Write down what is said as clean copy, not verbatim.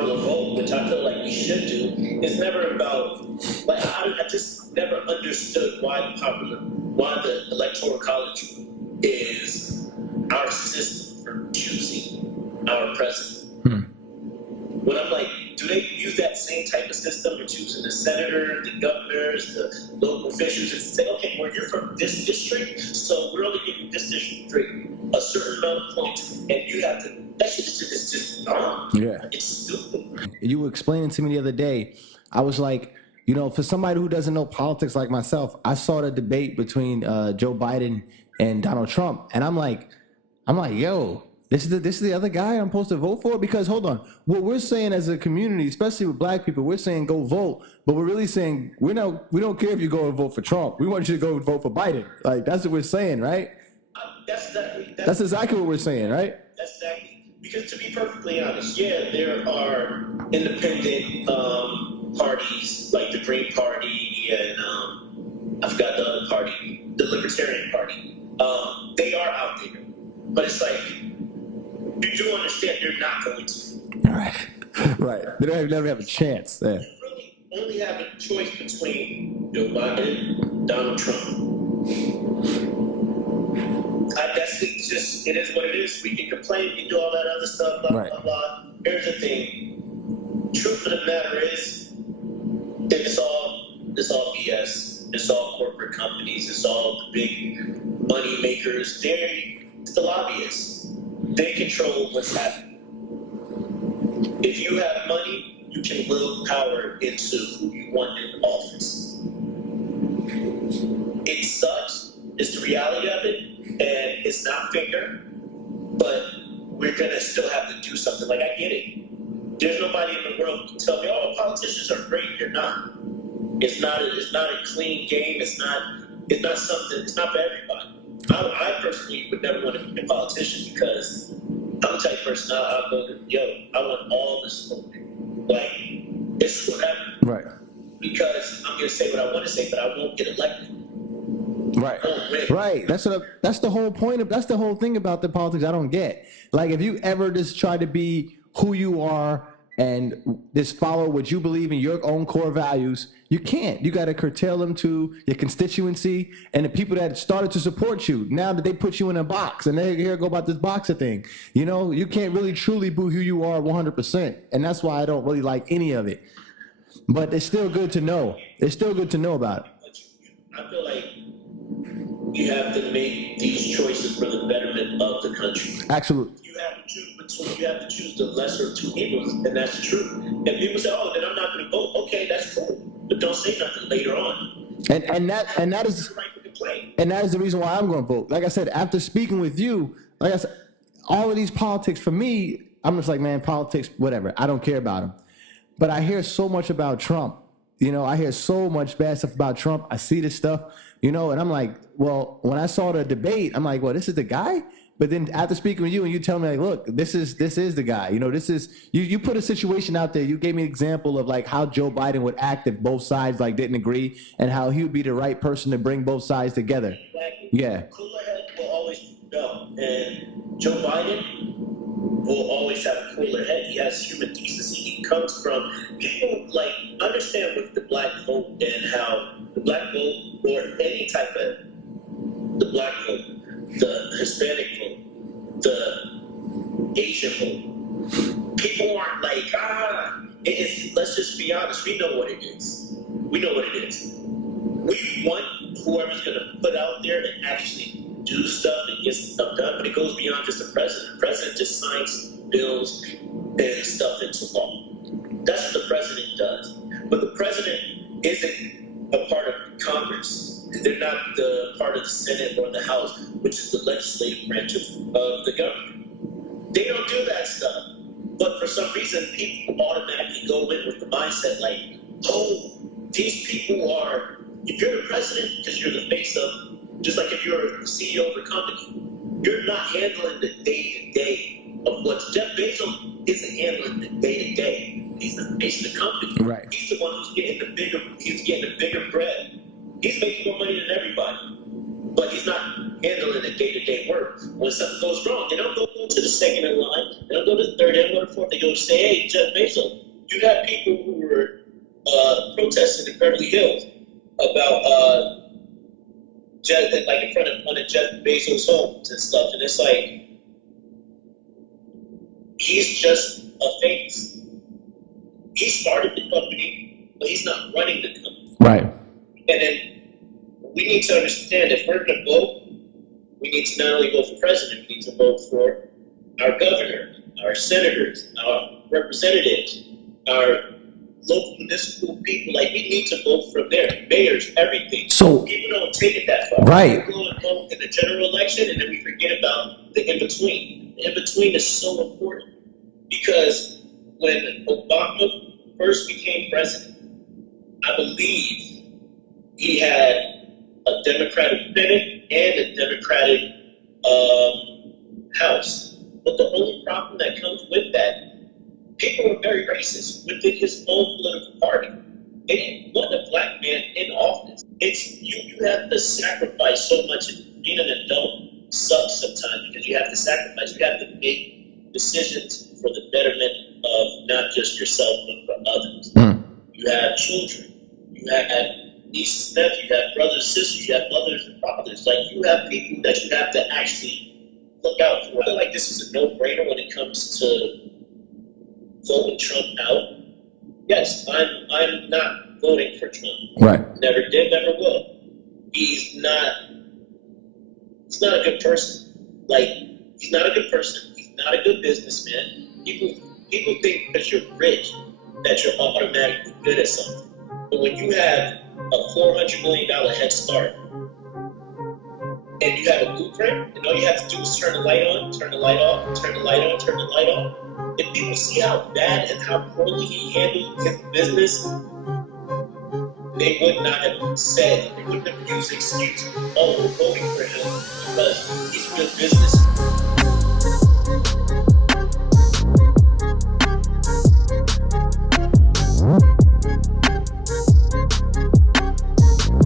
popular vote, which I feel like we should do, is never about, like, I just never understood why the electoral college is our system for choosing our president. When I'm like, do they use that same type of system for choosing the senator, the governors, the local officials, and say, okay, well, you're from this district, so we're only giving this district a certain amount of points, and you have to, that shit is just wrong. Yeah. It's stupid. You were explaining to me the other day, I was like, you know, for somebody who doesn't know politics like myself, I saw the debate between Joe Biden and Donald Trump, and I'm like, yo, this is the other guy I'm supposed to vote for? Because hold on, what we're saying as a community, especially with black people, we're saying go vote, but we're really saying we don't care if you go and vote for Trump. We want you to go and vote for Biden. Like, that's what we're saying, right? That's exactly what we're saying, right? That's exactly. Because to be perfectly honest, yeah, there are independent parties like the Green Party and I forgot the other party, the Libertarian Party. They are out there, but it's like, you do understand they're not going to. Right. They don't never have a chance. Yeah. You really only have a choice between Joe Biden and Donald Trump. I guess it is what it is. We can complain, we can do all that other stuff, blah, right. blah, blah. Here's the thing. Truth of the matter is, it's all BS. It's all corporate companies. It's all the big money makers. It's the lobbyists. They control what's happening. If you have money, you can will power into who you want in office. It sucks. It's the reality of it, and it's not fair, but we're going to still have to do something. Like, I get it. There's nobody in the world who can tell me, oh, politicians are great. They're not. It's not a clean game. It's not something, it's not for everybody. I personally would never want to be a politician because I'm the type of person I want all the smoke. Like, it's whatever. Right. Because I'm going to say what I want to say, but I won't get elected. Right. Right. That's the whole point that's the whole thing about the politics I don't get. Like, if you ever just try to be who you are and just follow what you believe in, your own core values, you can't. You got to curtail them to your constituency and the people that started to support you. Now that they put you in a box and they here go about this boxer thing, you know, you can't really truly be who you are 100%. And that's why I don't really like any of it. But it's still good to know. It's still good to know about it. I feel like you have to make these choices for the betterment of the country. Absolutely. You have to choose the lesser of two evils, and that's true. And people say, "Oh, then I'm not going to vote." Okay, that's cool, but don't say nothing later on. And that is the reason why I'm going to vote. Like I said, after speaking with you, like I said, all of these politics for me, I'm just like, man, politics, whatever. I don't care about them. But I hear so much about Trump. You know, I hear so much bad stuff about Trump. I see this stuff, you know, and I'm like, well, when I saw the debate, I'm like, well, this is the guy. But then after speaking with you and you tell me, like, look, this is the guy. You know, this is you put a situation out there. You gave me an example of like how Joe Biden would act if both sides like didn't agree, and how he would be the right person to bring both sides together. Exactly. Yeah. Cooler head will always go, and Joe Biden will always have a cooler head. He has human decency. He comes from people like understand with the black vote and how the black vote or any type of the black vote, the Hispanic vote, the Asian vote. People aren't like, let's just be honest. We know what it is. We know what it is. We want whoever's going to put out there and actually do stuff and get stuff done, but it goes beyond just the president. The president just signs bills and stuff into law. That's what the president does. But the president isn't a part of Congress. They're not the part of the Senate or the House, which is the legislative branch of the government. They don't do that stuff. But for some reason, people automatically go in with the mindset like, oh, these people are, if you're the president, because you're the face of, just like if you're the CEO of a company, you're not handling the day-to-day of what's, Jeff Bezos isn't handling the day-to-day. He's the face of the company. Right. He's the one who's getting the bigger bread. He's making more money than everybody, but he's not handling the day-to-day everyday work. When something goes wrong, they don't go to the second in line, they don't go to the third, they don't go to the fourth, they go say, hey, Jeff Bezos. You have people who were protesting in Beverly Hills about like in front of one of Jeff Bezos' homes and stuff, and it's like, he's just a face. He started the company, but he's not running the company. Right. And then we need to understand, if we're going to vote, we need to not only vote for president, we need to vote for our governor, our senators, our representatives, our local municipal people. Like, we need to vote from there. Mayors, everything. So people don't take it that far. Right. We go and vote in the general election, and then we forget about the in-between. The in-between is so important, because when Obama first became president, I believe he had a Democratic Senate and a Democratic House. But the only problem that comes with that, people are very racist within his own political party. They didn't want a black man in office. It's you have to sacrifice so much. Being an adult sucks sometimes, because you have to sacrifice. You have to make decisions for the betterment of not just yourself, but for others. You have children. You have nieces, nephews. You have brothers, sisters. You have mothers and fathers. Like, you have people that you have to actually look out for. I feel like this is a no-brainer when it comes to voting Trump out. Yes, I'm not voting for Trump. Right. Never did, never will. He's not a good person. Like, he's not a good person. He's not a good businessman. People think that you're rich, that you're automatically good at something. But when you have a $400 million head start, and you have a blueprint, and all you have to do is turn the light on, turn the light off, turn the light on, turn the light off, if people see how bad and how poorly he handled his business, they would not have said, they wouldn't have used the excuse, oh, we're voting for him because he's a good business